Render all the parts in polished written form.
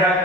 Yo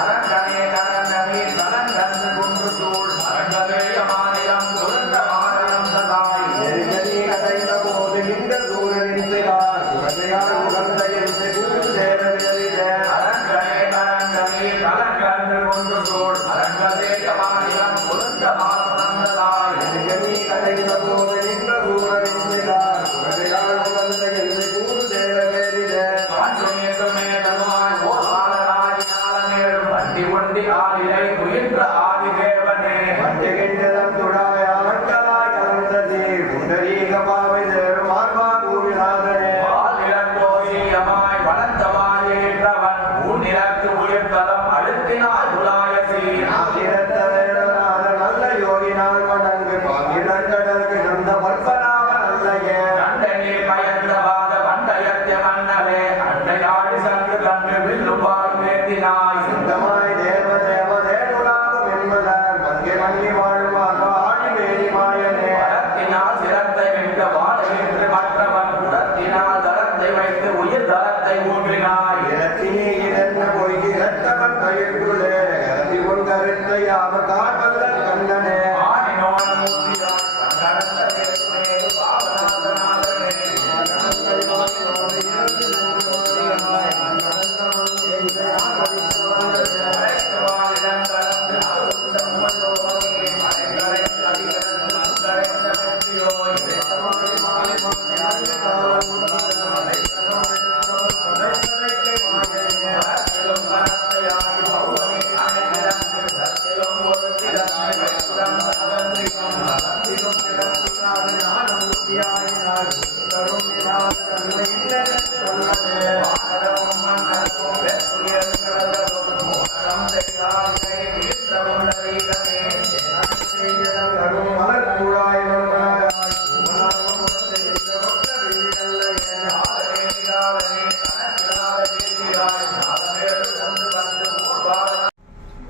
அரங்கமே கரங்கமே கலங்கந்து குன்று சூழ் அரங்கமே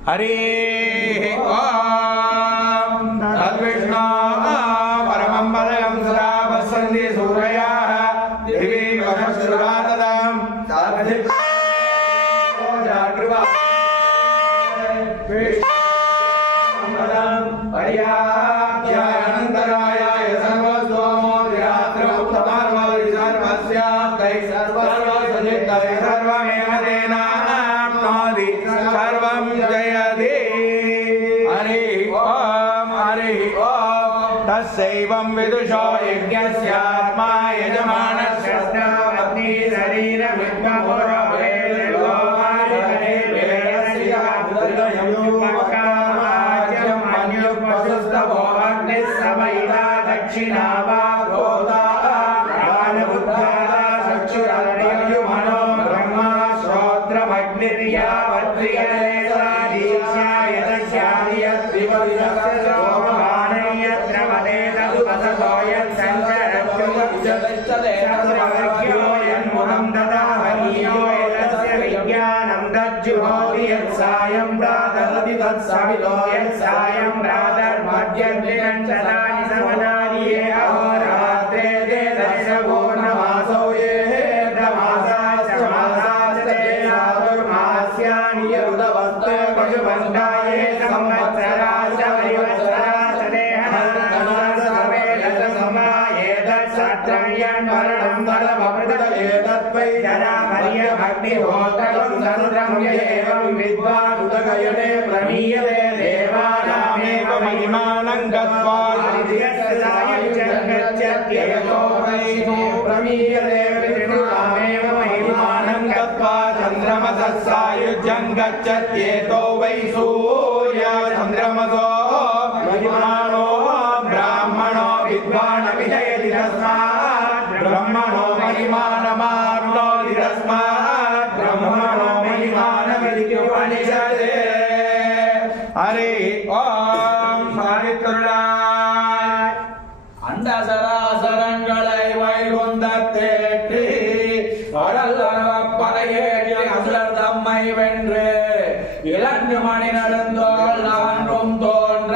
हरे ओम तद्विष्णु परमं पदं सदा वसन्ति सूरयाः दिवि वशश्रुरातदां तद्धिक् पर्याप्त्यानन्तराय सर्वस्वमोदिरात्रौ तमार्वलिसर्वस्याप्तै सर्वसजित्तै सर्वमेव तेनाप्नोति सर्वं जयति। हरि ओम तस्यैवं विदुषो यज्ञस्यात्मा यजमानस्य दक्षिणा वा गोदा चक्षुरादिमनो ब्रह्मा श्रोत्रमग्निर्यावत्रियते सा दीक्षाय दस्यादियद्विवदिदस्य सोममानयत्रमते तदुपसतो यत्सञ्चरत्युपजतश्चते तदुपवर्ग्यो यन्मुखं ददाहनीयो यस्य विज्ञानं तज्जुहोति यत्सायं प्रातरति तत्सवितो यत्सायं प्रातर्मध्यद्विगञ्चतानि समदानिये अहोरात्रे ते दशपूर्णमासौ ये हेद्रमासाश्च मासाश्च ते चातुर्मास्यानि यरुदवस्ते पशुपन्दाये संवत्सराश्च वरिवत्सराश्च ते एतत्सत्रम्यन्मरणं तदमृतमेतत्वै जरामर्यमग्निहोत्रं समुद्रं एवं विद्वान् उदगयने प्रमीयते देवानामेव महिमानं गत्वा गच्छत्ययतो वैषो प्रमीयते विष्णुनामेव महिमानं गत्वा चन्द्रमसः सायुज्यं गच्छत्येतो वै सूर्य चन्द्रमसो महिमानो ब्राह्मणो विद्वान् विजयति तस्मात् ब्रह्मणो महिमानमाप्नोति तस्मात् ब्रह्मणो महिमानमित्युपनिषदे। हरि ओम சாரித்துள்ளாய் அண்ட சராசரங்களை வைகுந்தத்தேற்றி படையேறி அசுரர் தம்மை வென்று 2 மணி நடந்தோள் நான்கும் தோன்ற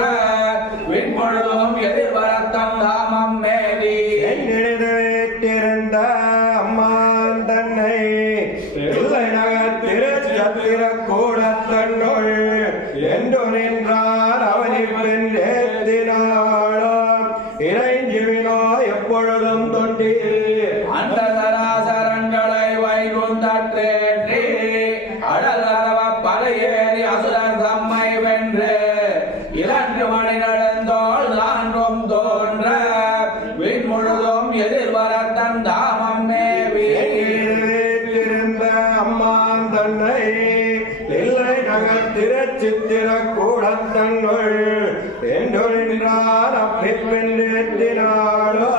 விண்பொழுதும் எதிர்வரத்தம் தாமம் மேலி வீட்டிருந்த அம்மான் தன்னை பிள்ளை நகர் திருச்சத்திரக்கூடத்தன்னுள் என்று நின்றார் அவனில் பெற்றேத்தினாலும் இறைஞ்சுவினோ எப்பொழுதும் தொண்டீர் அந்த சராசரங்களை வைகுந்தத்தேற்றி அடலரவ படையேறி அசுரர் தம்மை வென்று 2 மணி நடந்தோள் நான்கும் தோன்ற விண்முழுதும் எதிர்வரத்தன் தாமம் மேவி வீட்டிருந்த அம்மான் தன்னை பிள்ளை நகர் திருச்சித்திரக்கூடத்தன்னுள் என்று நின்றார் அப்படி பெற்றேத்தினாலும்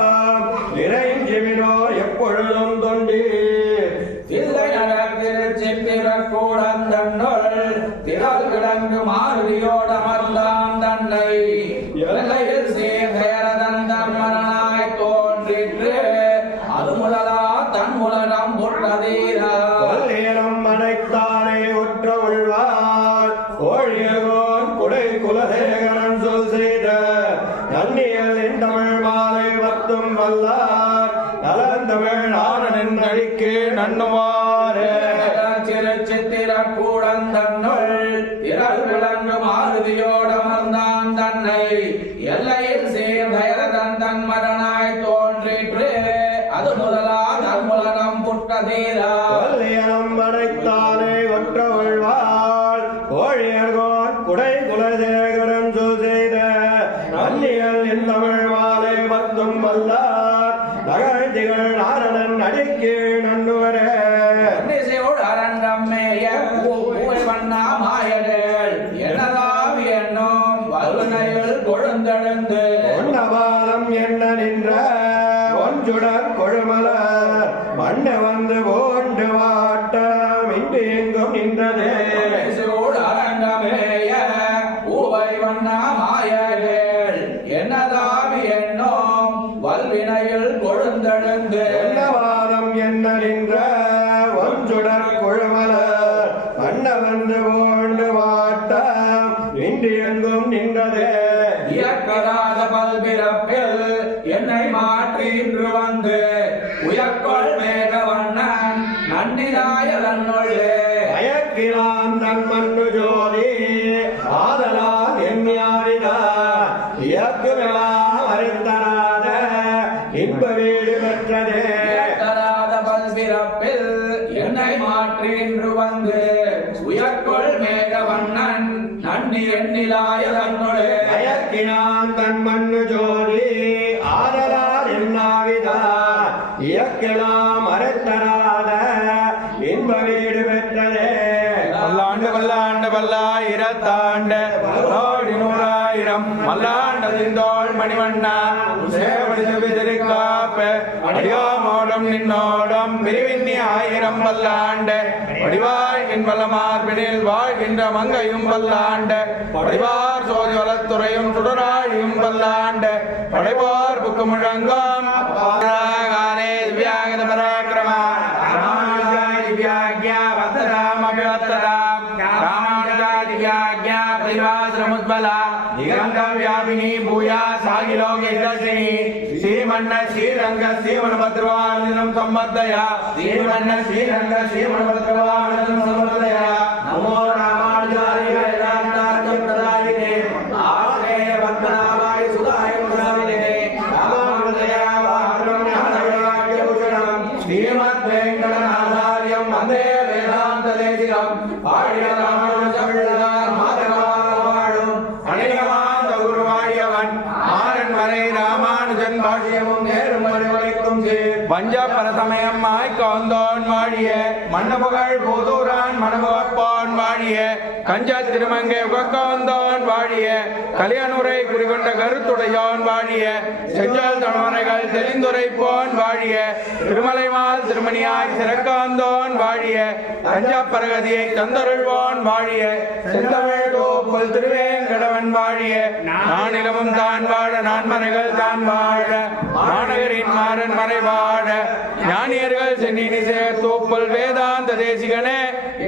இறைஞ்சுவினோ எப்பொழுதும் தொண்டீர் தில்லை நகர் திருச்சித்திரக்கூடந்தன்னுள் திரள் கிடங்கு மாருதியோடமர்ந்தான் தன்னை எல்லையில் சேகரதந்தம் மரணாய் தோன்றிற்று அது முதலா தன் உலகம் புற்றதீரா கொல்லேரம் அனைத்தானே உற்ற உள்வார் கோழியர்கோன் குடை குலசேகரன் சொல் செய்த நன்னியலின் தமிழ் மாலை வத்தும் வல்லார் நலந்தமிழ் ஆனனின் அழிக்கு நன்னுவாரே. கீழ் நன்னுவரே ஒன்னிசையோடு அரங்கம்மேய பூவை வண்ணா மாயர்கள் என்னதாவி என்னும் வல்லுனையில் கொழுந்தெழுந்து ஒன்னபாதம் என்ன நின்ற ஒன்றுடர் கொழுமலர் மண்ண வந்து போண்டு வாட்டம் இன்று எங்கும் நின்றதே ஒன்னிசையோடு அரங்கமேய பூவை வண்ணா மாயர்கள் என்னதாவி என்னும் வல்வினையில் கொழுந்தெழுந்து ஒன்னபாதம் என்ன நின்ற ஒன்றுடர் கொழுமலர் மண்ண வந்து போண்டு வாட்டம் இன்று எங்கும் நின்றதே இயக்கராத பல்பிறப்பில் என்னை மாற்றி இன்று வந்து உயர்கொள் மேகவண்ணன் நன்னிதாய தன்னொழு மயக்கினான் தன் மண்ணு ஜோதி ஆதலால் எண்ணியாரிடா இயக்குமெல்லாம் அறிந்தனாத இன்ப வீடு பெற்றதே இயக்கராத பல்பிறப்பில் என்னை மாற்றி இன்று வந்து உயர்கொள் மேகவண்ணன் நன்னி எண்ணிலாய தன்னொழு மயக்கினான் தன் மண்ணு ஜோதி ஆதலால் எண்ணாவிதா இயக்கலாம் அறிந்தனாத இன்ப வீடு பெற்றதே பல்லாண்டு பல்லாண்டு பல்லாயிரத்தாண்டு கோடி நூறாயிரம் மல்லாண்டதிந்தோள் மணிவண்ணா சேவடிதிருக்காப்பு அடியோமோடும் நின்னோடும் பிரிவின்னி ஆயிரம் பல்லாண்டு வடிவாழ்கின் வளமார்பினில் வாழ்கின்ற மங்கையும் பல்லாண்டு வடிவார் சோதி வளத்துறையும் சுடராழியும் பல்லாண்டு படைவார் புக்கு முழங்கும் திவ்யாகத பராக்கிரமா दिव्याज्ञा वत्तराम अभिवत्तराम रामानुजा दिव्याज्ञा परिवासमुज्ज्वला दिगंतव्यापिनी भूया सागिलोकेशरसिनी श्रीमन्न श्रीरंग श्रीमन्भद्रवाणिनं संवर्धया श्रीमन्न श्रीरंग श्रीमन्भद्रवाणिनं संवर्धया नमो रामानुजाय वेदान्तार्कप्रदायिने आगे पद्मनाभाय सुधाय प्रदायिने रामानुजया वाग्रम्यहरवाक्यभूषणं श्रीमद्वेङ्कटनाथार्यं वन्दे वेदान्तदेशिकं பாடியதாம் மாதவாழும் அநேகமாந்த குருவாழியவன் மாறன் வரை ராமானுஜன் பாஷ்யமும் நேரும் வரைக்கும் பஞ்ச பரசமயம் மாய்க்கோந்தோன் வாழிய மன்னபுகழ் போதூரான் மனமுகப்பான் வாழிய கஞ்ச திருமங்கை உகக்கோந்தோன் வாழிய கலியனுரை குறிகொண்ட கருத்துடையோன் வாழிய செஞ்சல் தனவரைகள் தெளிந்துரைப்போன் வாழிய திருமலைமால் திருமணியாய் சிறக்காந்தோன் வாழிய கஞ்ச பரகதியை தந்தருள்வோன் வாழிய செந்தமிழ் தோப்புல் திருவேங்கடவன் வாழிய நானிலமும் தான் வாழ நான்மறைகள் தான் வாழ மாநகரின் மாறன் மறை வாழ ஞானியர்கள் சென்னி சேர் தோப்புல் வேதாந்த தேசிகனே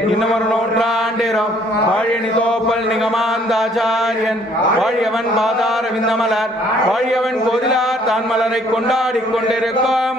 இன்னும் ஒரு நூற்றாண்டிரும் வாழியனி தோப்பல் நிகமாந்தாச்சாரியன் வாழியவன் பாதார விந்தமலர் வாழியவன் கோதிலார் தான் மலரை கொண்டாடிக் கொண்டிருக்கும்